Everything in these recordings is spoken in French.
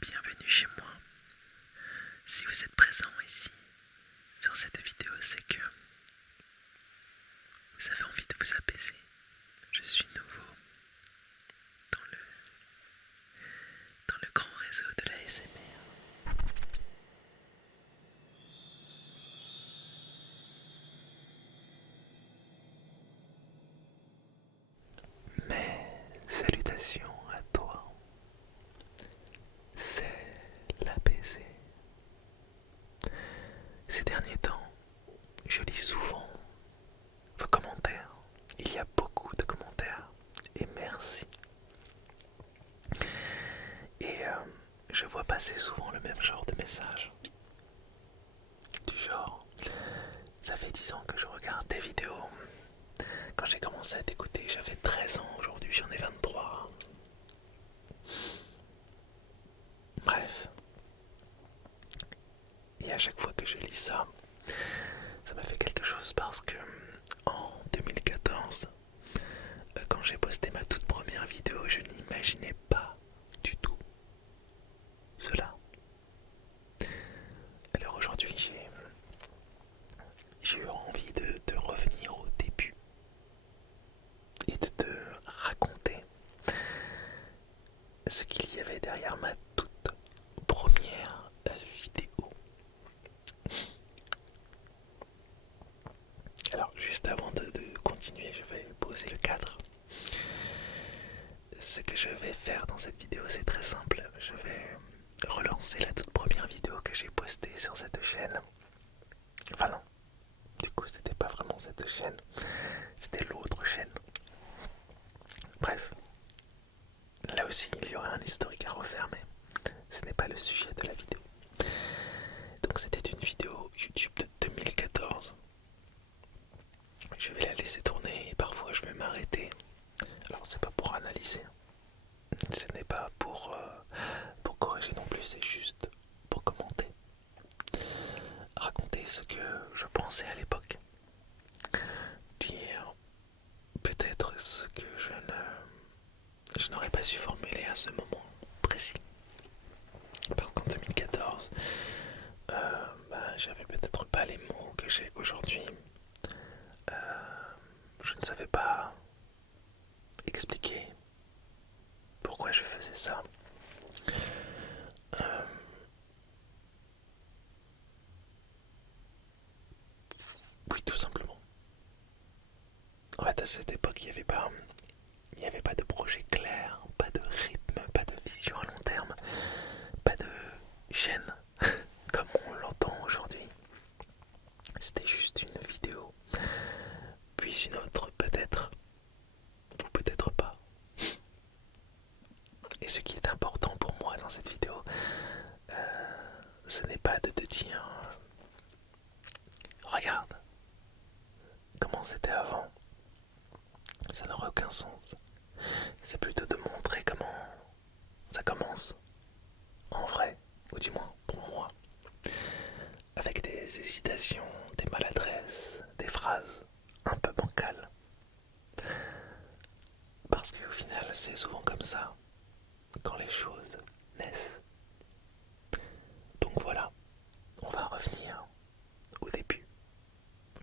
Bienvenue chez moi. Si vous êtes présent ici, sur cette vidéo, c'est que vous avez envie de vous apaiser. Je suis nouveau dans le grand réseau de la l'ASMR. Mais salutations à toi, c'est l'apaisé. Ces derniers temps, je lis souvent vos commentaires. Il y a beaucoup de commentaires et merci. Et je vois passer souvent le même genre de messages. Du genre, ça fait 10 ans que je regarde tes vidéos. Quand j'ai commencé à t'écouter, j'avais 13 ans. Aujourd'hui, j'en ai 23. Bref. Et à chaque fois que je lis ça, ça m'a fait quelque chose parce que en 2014, quand j'ai posté ma toute première vidéo, je n'imaginais pas du tout cela. Alors aujourd'hui, j'ai eu envie de revenir au début et de te raconter ce qu'il y avait derrière ma toute première vidéo. Alors juste avant de continuer, je vais poser le cadre. Ce que je vais faire dans cette vidéo, c'est très simple. Je vais relancer la toute première vidéo que j'ai postée sur cette chaîne. Enfin non, du coup c'était pas vraiment cette chaîne, c'était l'autre chaîne. Bref, là aussi il y aura un historique à refaire, mais ce n'est pas le sujet de la vidéo. Donc c'était une vidéo YouTube de 2014. Je vais la laisser tourner et parfois je vais m'arrêter. Alors c'est pas pour analyser, ce n'est pas pour corriger non plus, c'est juste pour commenter. Raconter ce que je pensais à l'époque. Dire peut-être ce que je n'aurais pas su formuler à ce moment précis. Parce qu'en 2014, j'avais peut-être pas les mots que j'ai aujourd'hui. Je ne savais pas expliquer pourquoi je faisais ça. Euh, oui, tout simplement. En fait, à cette époque, il n'y avait pas de projet clair, pas de rythme, pas de vision à long terme, pas de chaîne comme on l'entend aujourd'hui. C'était juste une vidéo, puis une autre peut-être, ou peut-être pas. Et ce qui est important pour moi dans cette vidéo, ce n'est pas de te dire regarde comment c'était avant, ça n'aurait aucun sens. C'est plutôt de montrer comment ça commence en vrai, ou du moins pour moi, avec des hésitations, des maladresses, des phrases un peu bancales. Parce qu'au final, c'est souvent comme ça quand les choses naissent. Donc voilà, on va revenir au début,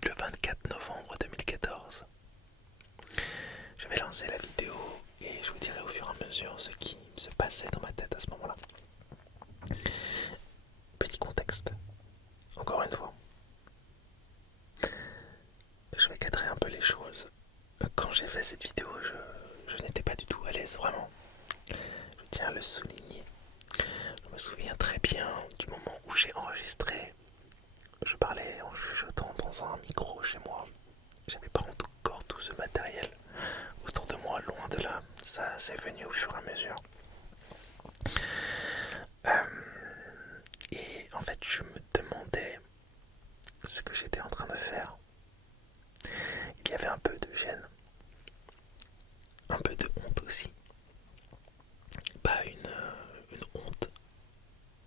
le 24 novembre 2014. Je vais lancer la vidéo et je vous dirai au fur et à mesure ce qui se passait dans ma tête à ce moment-là. Petit contexte, encore une fois. Je vais cadrer un peu les choses. Quand j'ai fait cette vidéo, je n'étais pas du tout à l'aise, vraiment. Je tiens à le souligner. Je me souviens très bien du moment où j'ai enregistré. Je parlais en chuchotant dans un micro chez moi. J'avais pas encore tout ce matériel autour de moi, loin de là. Ça s'est venu au fur et à mesure. Et en fait, je me demandais ce que j'étais en train de faire. Il y avait un peu de gêne, un peu de honte aussi. Pas une honte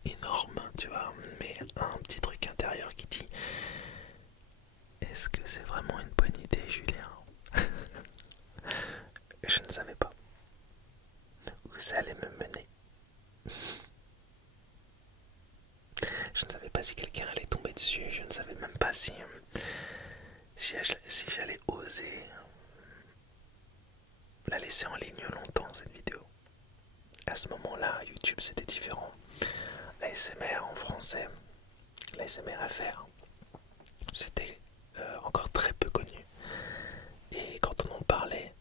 énorme, tu vois, mais un petit truc intérieur qui dit est-ce que c'est vraiment une bonne idée, Julien? Je ne savais pas où ça allait me mener. Je ne savais pas si quelqu'un allait tomber dessus, je ne savais même pas si j'allais oser la laisser en ligne longtemps cette vidéo. À ce moment-là, YouTube c'était différent. L'ASMR en français, l'ASMR à faire, c'était encore très peu connu. Et quand on en parlait,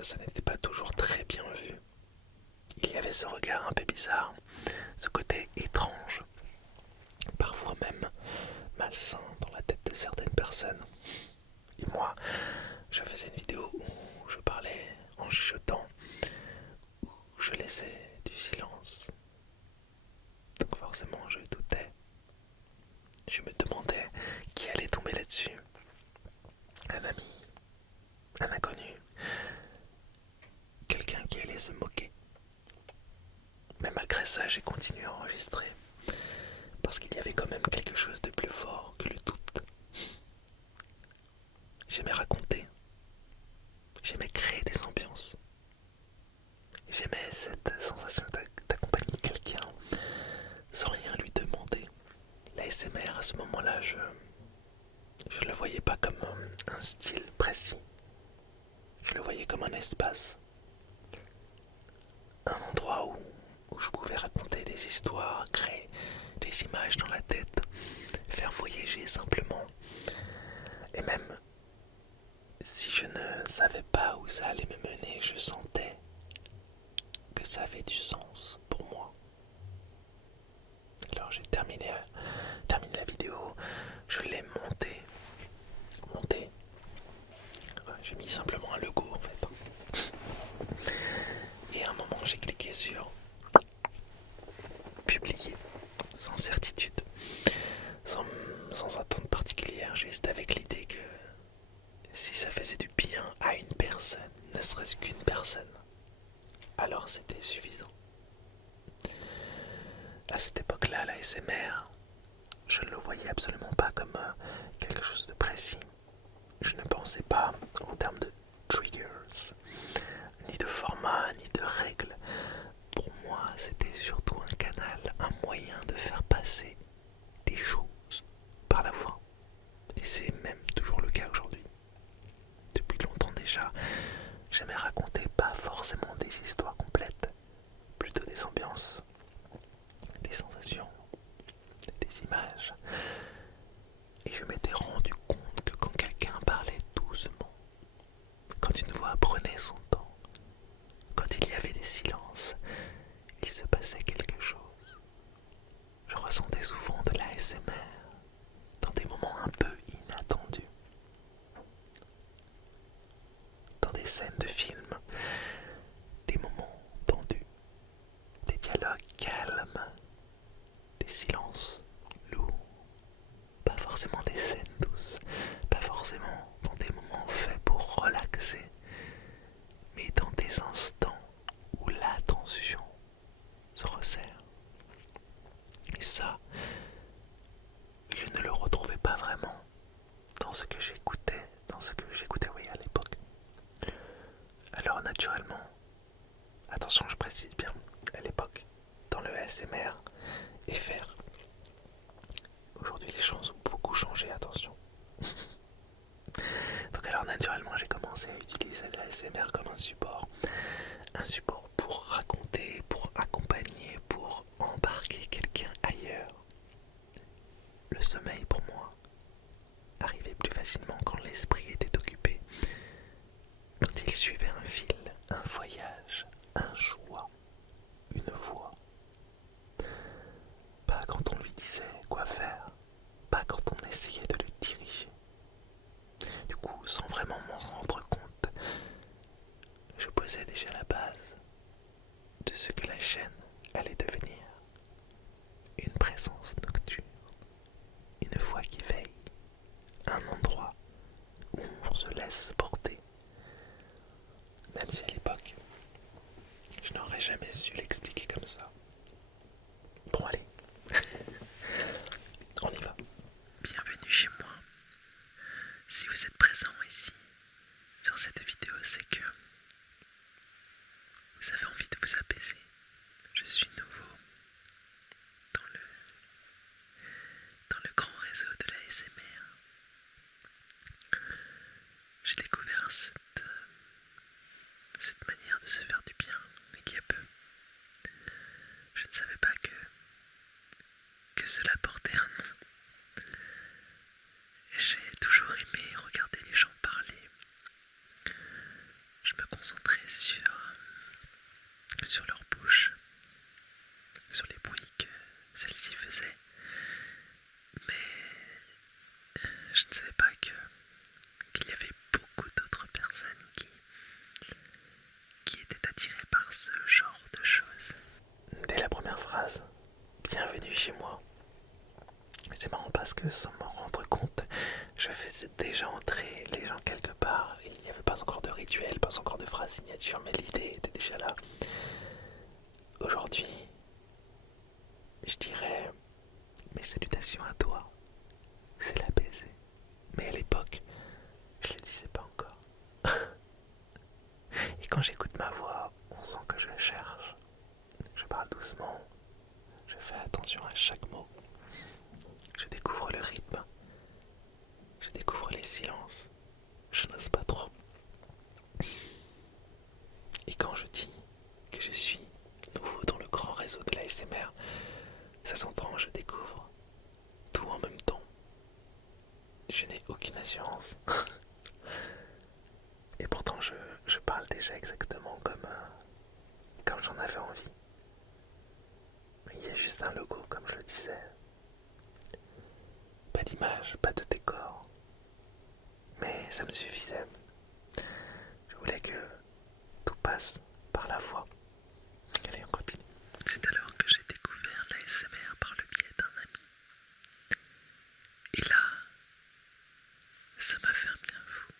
ça n'était pas toujours très bien vu. Il y avait ce regard un peu bizarre, ce côté étrange, parfois même malsain dans la tête de certaines personnes. Et moi, je faisais une vidéo où je parlais en chuchotant, où je laissais du silence. Donc forcément, je doutais. Je me demandais qui allait tomber là-dessus. Un ami, un inconnu, quelqu'un qui allait se moquer. Mais malgré ça, j'ai continué à enregistrer. Parce qu'il y avait quand même quelque chose de plus fort que le doute. J'aimais raconter. J'aimais créer des ambiances. J'aimais cette sensation d'accompagner quelqu'un sans rien lui demander. L'ASMR à ce moment-là, je ne le voyais pas comme un style précis. Je le voyais comme un espace. Un endroit où je pouvais raconter des histoires, créer des images dans la tête, faire voyager simplement. Et même si je ne savais pas où ça allait me mener, je sentais que ça avait du sens pour moi. Alors j'ai terminé la vidéo, je l'ai montée. J'ai mis simplement un logo en fait. Et à un moment j'ai cliqué sur publier, sans certitude, sans attente particulière, juste avec l'idée que si ça faisait du bien à une personne, ne serait-ce qu'une personne, alors c'était suffisant. À cette époque-là, la SMR, je ne le voyais absolument pas comme quelque chose de précis. Je ne pensais pas en termes de triggers, ni de format, ni de règles. Pour moi, c'était surtout un canal, un moyen de faire passer des choses par la voix. Et c'est même toujours le cas aujourd'hui. Depuis longtemps déjà, j'aimais raconter pas forcément des histoires complètes, plutôt des ambiances, des sensations, des images. Et je m'étais rendu compte que quand quelqu'un parlait doucement, quand une voix prenait son temps, quand il y avait des silences, il se passait quelque chose. Je ressentais souvent de la l'ASMR dans des moments un peu inattendus, dans des scènes de films, des moments tendus, des dialogues calmes, des silences lourds, pas forcément des scènes douces, pas forcément dans des moments faits pour relaxer, mais dans des instants où l'attention se resserre. Et ça, je ne le retrouvais pas vraiment dans ce que j'écoutais, oui, à l'époque. Alors naturellement, attention, je précise bien, à l'époque, dans le ASMR et faire. Aujourd'hui, les choses ont beaucoup changé, attention. Donc alors naturellement, j'ai commencé à utiliser le ASMR comme un support pour raconter, pour accompagner, pour embarquer quelqu'un ailleurs. Le sommeil pour moi arrivait plus facilement quand l'esprit était occupé, quand il suivait un fil, un voyage, un choix, une voie. Pas quand on lui disait quoi faire, pas quand on essayait de le diriger. Du coup, sans vraiment m'en rendre compte, je posais déjà la base de ce que la chaîne allait devenir. Une présence nocturne, une voix qui veille, un endroit où on se laisse porter. Même si à l'époque, je n'aurais jamais su l'expliquer comme ça. Bon allez, on y va. Bienvenue chez moi. Si vous êtes présent ici, sur cette vidéo, c'est que vous avez envie de vous apaiser. Je suis nouveau savais pas que cela portait un nom. J'ai toujours aimé regarder les gens parler. Je me concentrais sur leur bouche, sur les bruits que celles-ci faisaient. Mais je ne savais pas qu'il y avait beaucoup d'autres personnes qui étaient attirées par ce genre de choses. Dès la première phrase, bienvenue chez moi. C'est marrant parce que sans m'en rendre compte, je faisais déjà entrer les gens quelque part. Il n'y avait pas encore de rituel, pas encore de phrase signature, mais l'idée était déjà là. Aujourd'hui, je dirais mes salutations à toi. C'est la baiser. Mais à l'époque, je le disais pas encore. Et quand j'écoute ma voix, on sent que je cherche. Je parle doucement. Je fais attention à chaque mot. Je découvre le rythme. Je découvre les silences. Je n'ose pas trop. Et quand je dis que je suis nouveau dans le grand réseau de l'ASMR, ça s'entend, je découvre tout en même temps. Je n'ai aucune assurance. Et pourtant, je parle déjà exactement comme j'en avais envie. Il y a juste un logo, comme je le disais. Pas d'image, pas de décor. Mais ça me suffisait. Je voulais que tout passe par la voix. Allez, on continue. C'est alors que j'ai découvert l'ASMR par le biais d'un ami. Et là, ça m'a fait un bien fou.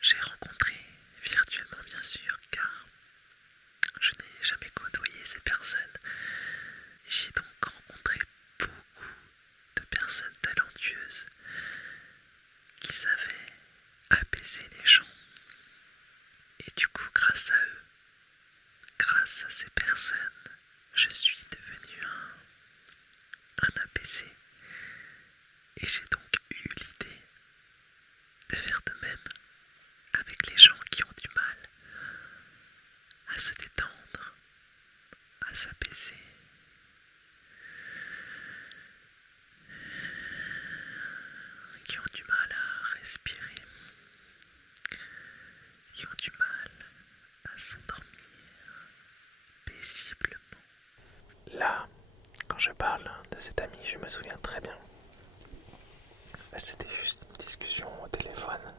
J'ai rencontré, virtuellement bien sûr, car je n'ai jamais côtoyé ces personnes. J'ai donc rencontré beaucoup de personnes talentueuses qui savaient apaiser les gens. Et du coup, grâce à eux, grâce à ces personnes, je suis devenu un apaisé. Et j'ai donc eu l'idée de faire de même avec les gens qui ont du mal à se détendre, à s'apaiser. Qui ont du mal à respirer, qui ont du mal à s'endormir paisiblement. Là, quand je parle de cet ami, je me souviens très bien. C'était juste une discussion au téléphone.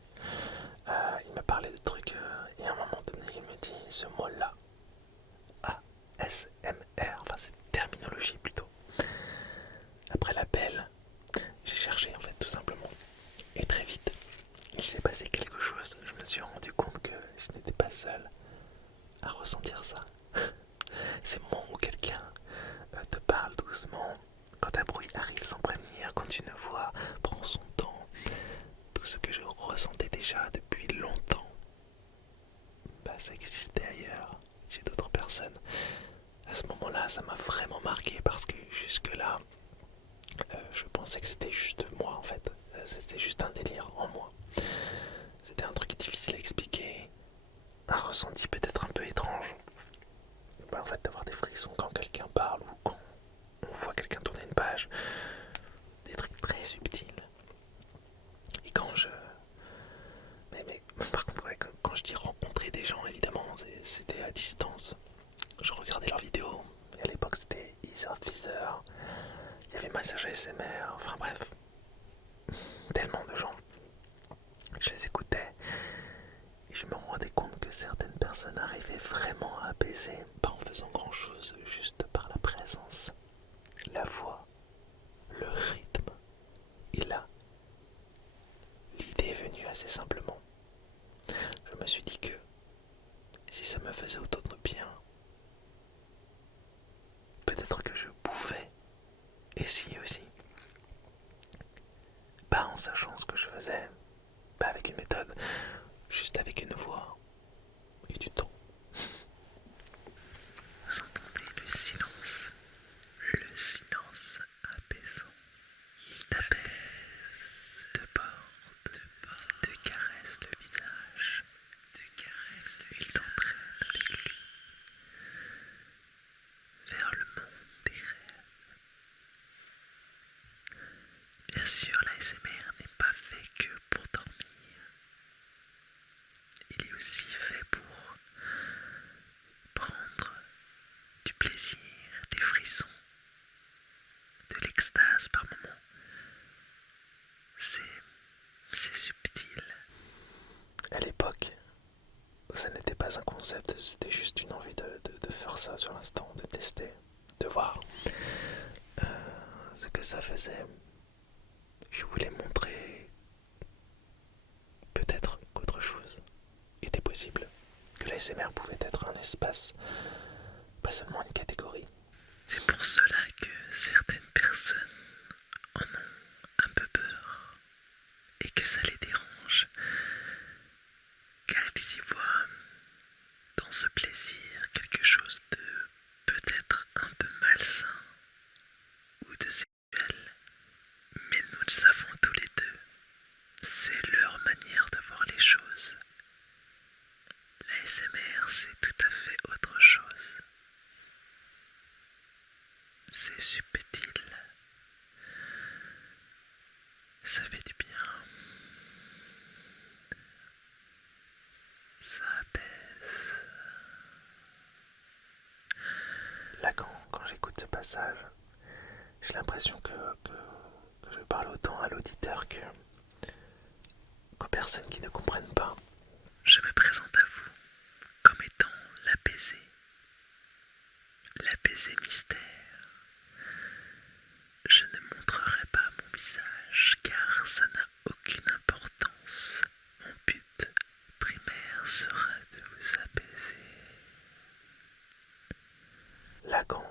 Il me parlait de trucs et à un moment donné, il me dit ce mot-là. ASMR, enfin c'est terminologie plutôt. Après l'appel, j'ai cherché en fait tout simplement. Et très vite, il s'est passé quelque chose. Je me suis rendu compte que je n'étais pas seul à ressentir ça. Ces moments où quelqu'un te parle doucement, quand un bruit arrive sans prévenir, quand une voix prend son temps, tout ce que je ressentais déjà depuis longtemps, ça existait ailleurs, chez d'autres personnes. À ce moment-là, ça m'a vraiment marqué parce que jusque-là, je pensais que c'était juste moi en fait. C'était juste un délire en moi. C'était un truc difficile à expliquer, un ressenti peut-être un peu étrange. En fait, d'avoir des frissons quand quelqu'un parle ou quand on voit quelqu'un tourner une page, des trucs très subtils. Et quand je... Mais par contre, ouais, quand je dis rencontrer des gens, évidemment, c'était à distance. Je regardais leurs vidéos, et à l'époque c'était Easer Feezer, il y avait Massage ASMR, enfin bref, tellement de gens. Je les écoutais, et je me rendais compte que certaines personnes arrivaient vraiment à apaiser, pas en faisant grand chose, juste par la présence, la voix, le rythme. Et là, l'idée est venue assez simplement. Je me suis dit que si ça me faisait autant de bien, peut-être que je pouvais essayer aussi. Pas en sachant ce que je faisais, pas avec une méthode, juste avec une voix et du temps. Vous entendez le silence apaisant. Il t'apaise, te porte, te caresse le visage, il t'entraîne avec lui. sur l'instant, de tester, de voir ce que ça faisait. Je voulais montrer peut-être qu'autre chose était possible, que l'ASMR pouvait être un espace, pas seulement une catégorie. C'est pour cela que certaines personnes en ont un peu peur et que ça les dérange, car ils y voient dans ce plaisir quelque chose de peut-être un peu malsain ou de sexuel. Mais nous le savons tous les deux, c'est leur manière de voir les choses. L'ASMR, c'est tout à fait autre chose. C'est subtil. Ça fait du bien. Ça apaise. Là, quand j'écoute ce passage, j'ai l'impression que je parle autant à l'auditeur qu'aux personnes qui ne comprennent pas. Je me présente à vous comme étant l'apaisé. L'apaisé mystère. Je ne montrerai pas mon visage car ça n'a aucune importance. Mon but primaire sera de vous apaiser. Là, quand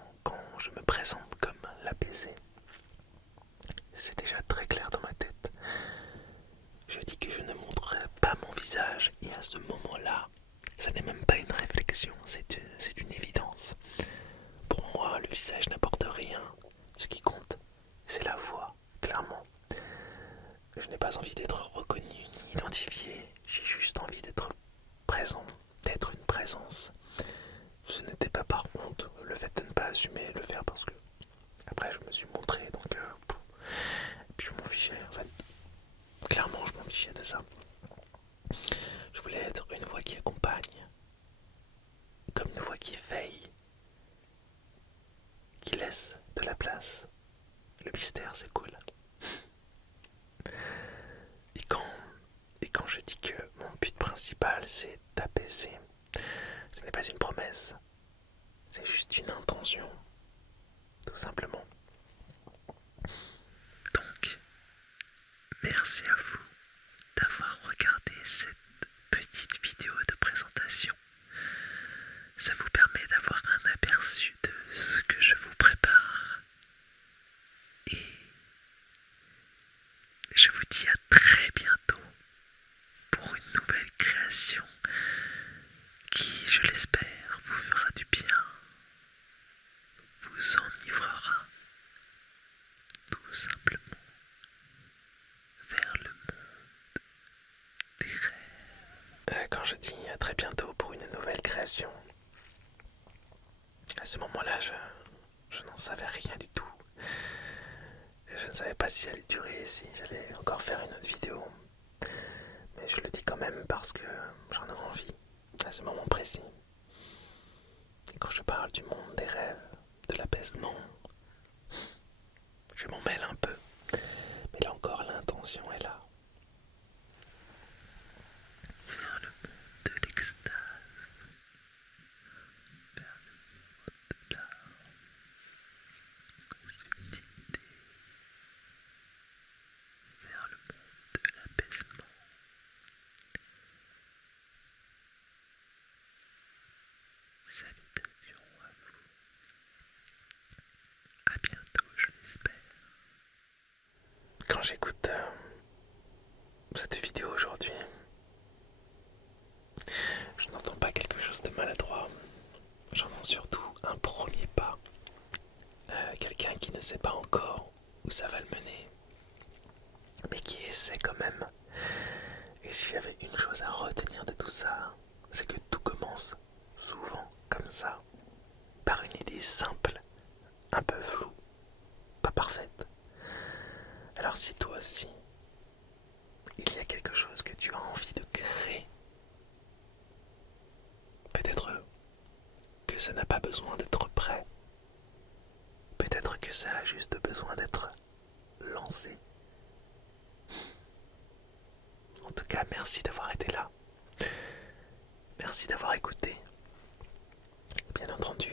je me présente comme l'apaisé, c'est déjà très clair dans ma tête. Je dis que je ne montrerai pas mon visage et à ce moment-là, ça n'est même pas une réflexion, c'est une évidence. Pour moi, le visage n'apporte rien. Ce qui compte, c'est la voix, clairement. Je n'ai pas envie d'être reconnu ni identifié, j'ai juste envie d'être présent, d'être une présence. Ce n'était pas par honte, le fait de ne pas assumer le faire parce que après je me suis montré, donc puis je m'en fichais, en fait. Clairement, je m'en fichais de ça. Je voulais être une voix qui accompagne, comme une voix qui veille, qui laisse de la place. Le mystère, c'est cool. Et quand je dis que mon but principal, c'est d'apaiser, ce n'est pas une promesse, c'est juste une intention, tout simplement. Donc, merci à vous d'avoir regardé cette petite vidéo de présentation. Ça vous permet d'avoir un aperçu de ce que je vous prépare. Et je vous dis à très bientôt pour une nouvelle création qui, je l'espère, vous fera du bien, vous enivrera tout simplement vers le monde des rêves. Quand je dis à très bientôt pour une nouvelle création, à ce moment-là, je n'en savais rien du tout. Je ne savais pas si ça allait durer, si j'allais encore faire une autre vidéo. Mais je le dis quand même parce que j'en ai envie à ce moment précis. Et quand je parle du monde des rêves, de l'apaisement, je m'en mêle un peu. Mais là encore, l'intention est là. Vers le monde de l'extase. Vers le monde de la subtilité. Vers le monde de l'apaisement. Salutations à vous. À bientôt, je l'espère. Quand j'écoute cette vidéo aujourd'hui, je n'entends pas quelque chose de maladroit. J'entends surtout un premier pas. Quelqu'un qui ne sait pas encore où ça va le mener, mais qui essaie quand même. Et s'il y avait une chose à retenir de tout ça, c'est que tout commence souvent comme ça, par une idée simple, un peu floue, pas parfaite. Alors si toi aussi, il y a quelque chose que tu as envie de créer, peut-être que ça n'a pas besoin d'être prêt, peut-être que ça a juste besoin d'être lancé. En tout cas, merci d'avoir été là. Merci d'avoir écouté. Bien entendu,